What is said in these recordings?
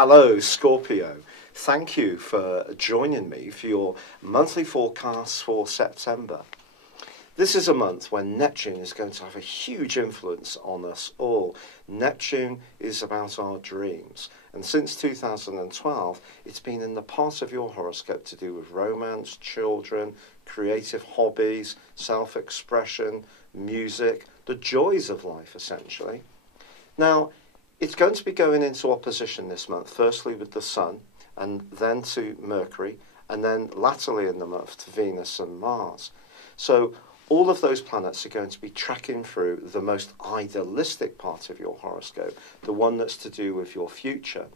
Hello, Scorpio. Thank you for joining me for your monthly forecast for September. This is a month when Neptune is going to have a huge influence on us all. Neptune is about our dreams, and since 2012, it's been in the part of your horoscope to do with romance, children, creative hobbies, self-expression, music, the joys of life, essentially. Now, it's going to be going into opposition this month, firstly with the Sun, and then to Mercury, and then latterly in the month to Venus and Mars. So all of those planets are going to be tracking through the most idealistic part of your horoscope, the one that's to do with your future.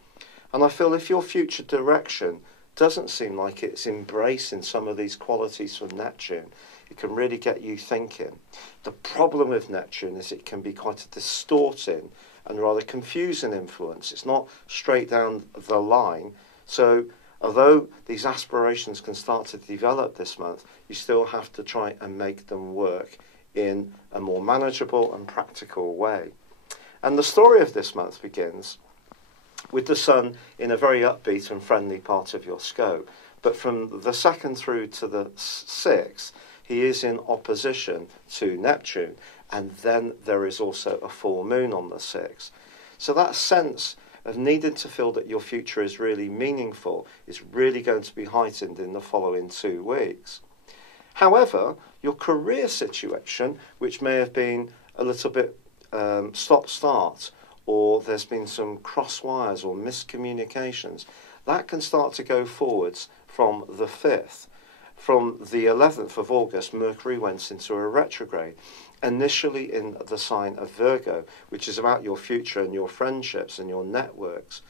And I feel if your future direction doesn't seem like it's embracing some of these qualities from Neptune, it can really get you thinking. The problem with Neptune is it can be quite a distorting and rather confusing influence. It's not straight down the line. So although these aspirations can start to develop this month, you still have to try and make them work in a more manageable and practical way. And the story of this month begins with the Sun in a very upbeat and friendly part of your scope. But from the 2nd through to the 6th, he is in opposition to Neptune, and then there is also a full moon on the 6th. So that sense of needing to feel that your future is really meaningful is really going to be heightened in the following 2 weeks. However, your career situation, which may have been a little bit stop-start, or there's been some cross wires or miscommunications, that can start to go forwards from the 5th. From the 11th of August, Mercury went into a retrograde, initially in the sign of Virgo, which is about your future and your friendships and your networks.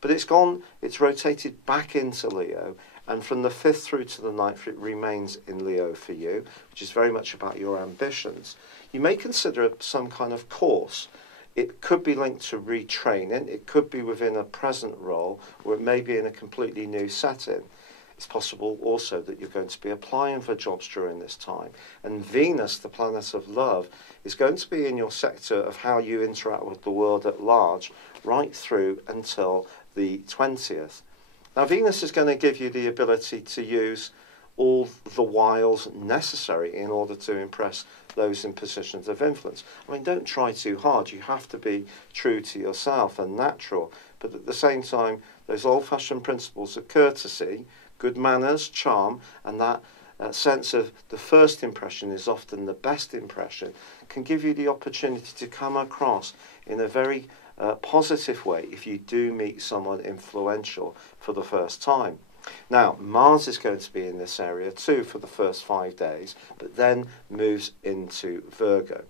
But it's rotated back into Leo, and from the 5th through to the 9th, it remains in Leo for you, which is very much about your ambitions. You may consider some kind of course. It could be linked to retraining, it could be within a present role, or it may be in a completely new setting. It's possible also that you're going to be applying for jobs during this time. And Venus, the planet of love, is going to be in your sector of how you interact with the world at large right through until the 20th. Now, Venus is going to give you the ability to use all the wiles necessary in order to impress those in positions of influence. I mean, don't try too hard. You have to be true to yourself and natural. But at the same time, those old-fashioned principles of courtesy, good manners, charm, and that sense of the first impression is often the best impression, can give you the opportunity to come across in a very positive way if you do meet someone influential for the first time. Now, Mars is going to be in this area too for the first 5 days, but then moves into Virgo.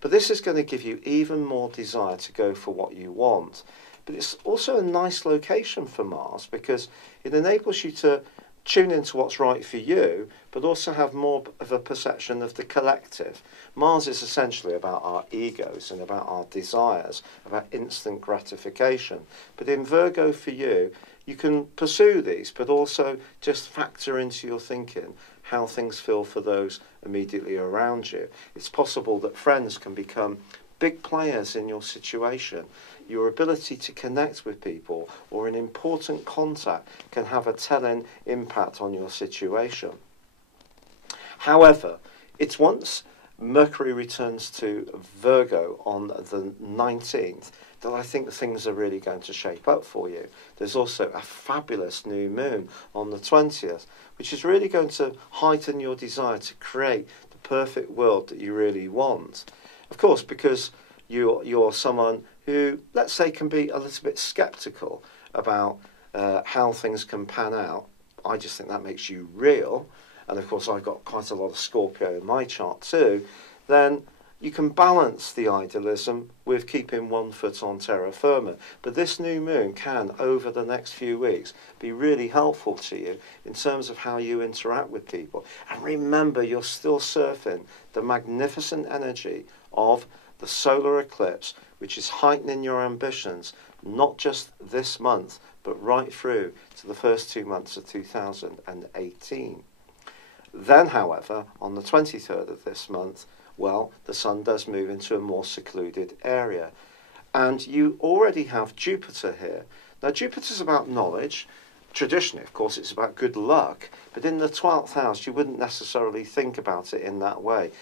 But this is going to give you even more desire to go for what you want. But it's also a nice location for Mars because it enables you to tune into what's right for you, but also have more of a perception of the collective. Mars is essentially about our egos and about our desires, about instant gratification. But in Virgo for you, you can pursue these, but also just factor into your thinking how things feel for those immediately around you. It's possible that friends can become big players in your situation. Your ability to connect with people or an important contact can have a telling impact on your situation. However, it's once Mercury returns to Virgo on the 19th that I think things are really going to shape up for you. There's also a fabulous new moon on the 20th, which is really going to heighten your desire to create the perfect world that you really want. Of course, because you're someone who, let's say, can be a little bit sceptical about how things can pan out. I just think that makes you real. And of course, I've got quite a lot of Scorpio in my chart too. Then you can balance the idealism with keeping one foot on terra firma. But this new moon can, over the next few weeks, be really helpful to you in terms of how you interact with people. And remember, you're still surfing the magnificent energy of the solar eclipse, which is heightening your ambitions, not just this month, but right through to the first 2 months of 2018. Then, however, on the 23rd of this month, well, the Sun does move into a more secluded area. And you already have Jupiter here. Now, Jupiter's about knowledge. Traditionally, of course, it's about good luck. But in the 12th house, you wouldn't necessarily think about it in that way.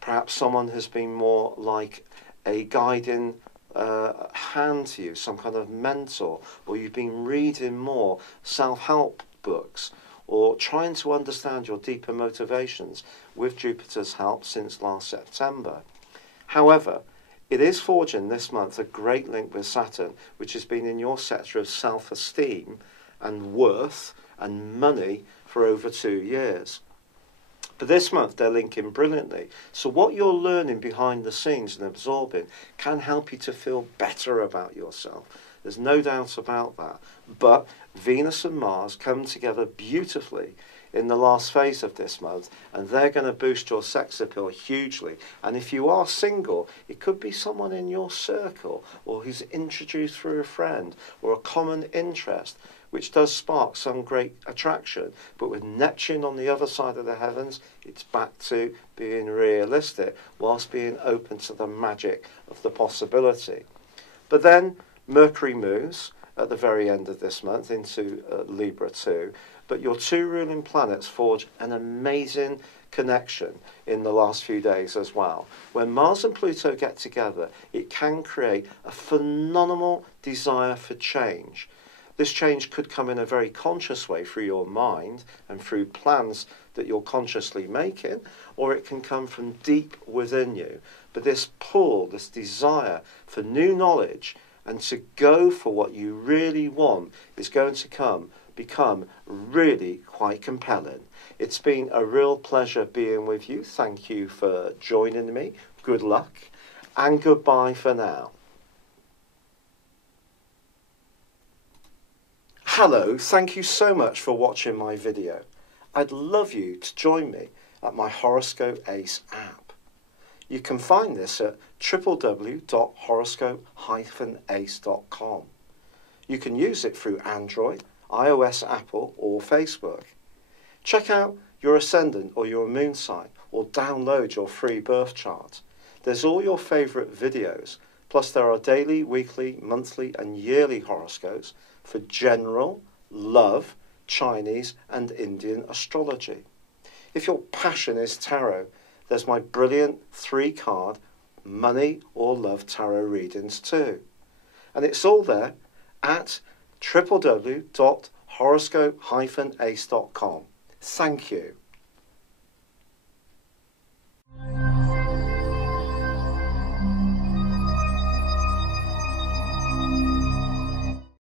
Perhaps someone has been more like a guiding hand to you, some kind of mentor, or you've been reading more self-help books, or trying to understand your deeper motivations with Jupiter's help since last September. However, it is forging this month a great link with Saturn, which has been in your sector of self-esteem and worth and money for over 2 years. But this month they're linking brilliantly. So what you're learning behind the scenes and absorbing can help you to feel better about yourself. There's no doubt about that. But Venus and Mars come together beautifully in the last phase of this month, and they're going to boost your sex appeal hugely. And if you are single, it could be someone in your circle, or who's introduced through a friend, or a common interest, which does spark some great attraction. But with Neptune on the other side of the heavens, it's back to being realistic, whilst being open to the magic of the possibility. But then Mercury moves at the very end of this month into Libra 2, but your two ruling planets forge an amazing connection in the last few days as well. When Mars and Pluto get together, it can create a phenomenal desire for change. This change could come in a very conscious way through your mind and through plans that you're consciously making, or it can come from deep within you. But this pull, this desire for new knowledge and to go for what you really want is going to become really quite compelling. It's been a real pleasure being with you. Thank you for joining me. Good luck and goodbye for now. Hello, thank you so much for watching my video. I'd love you to join me at my Horoscope Ace app. You can find this at www.horoscope-ace.com. You can use it through Android, iOS, Apple or Facebook. Check out your ascendant or your moon sign, or download your free birth chart. There's all your favourite videos, plus there are daily, weekly, monthly and yearly horoscopes for general, love, Chinese and Indian astrology. If your passion is tarot, there's my brilliant 3-card money or love tarot readings too. And it's all there at www.horoscope-ace.com. Thank you.